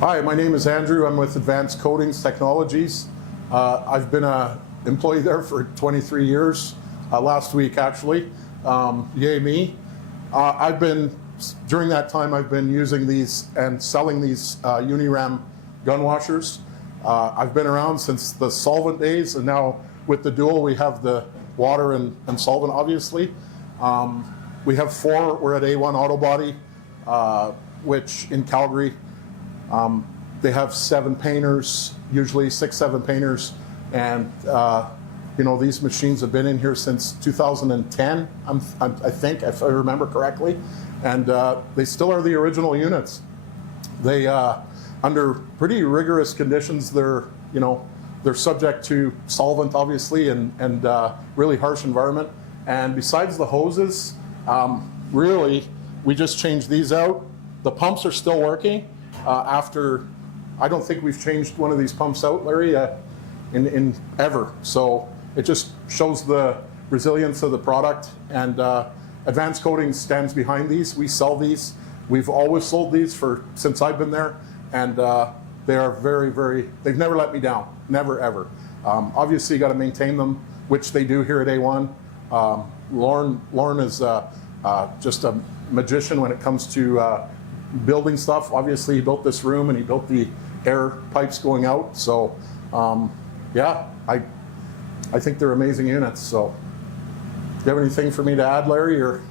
Hi, my name is Andrew. I'm with Advanced Coatings Technologies. I've been an employee there for 23 years, last week actually. Yay me. During that time, I've been using these and selling these Uni-ram gun washers. I've been around since the Solvent days, and now with the dual, we have the water and solvent, obviously. We have 4, we're at A1 Auto Body, which in Calgary, they have 7 painters, usually 6, 7 painters, and these machines have been in here since 2010, I think, if I remember correctly, and they still are the original units. They, under pretty rigorous conditions, they're subject to solvent, obviously, and really harsh environment. And besides the hoses, really, we just changed these out. The pumps are still working. I don't think we've changed one of these pumps out, Larry, in ever. So it just shows the resilience of the product. And Advanced Coatings stands behind these. We sell these. We've always sold these since I've been there. And they are very, very, they've never let me down. Never, ever. Obviously, you got to maintain them, which they do here at A1. Lauren is just a magician when it comes to building stuff. Obviously, he built this room and he built the air pipes going out. So, yeah, I think they're amazing units. So, do you have anything for me to add, Larry? Or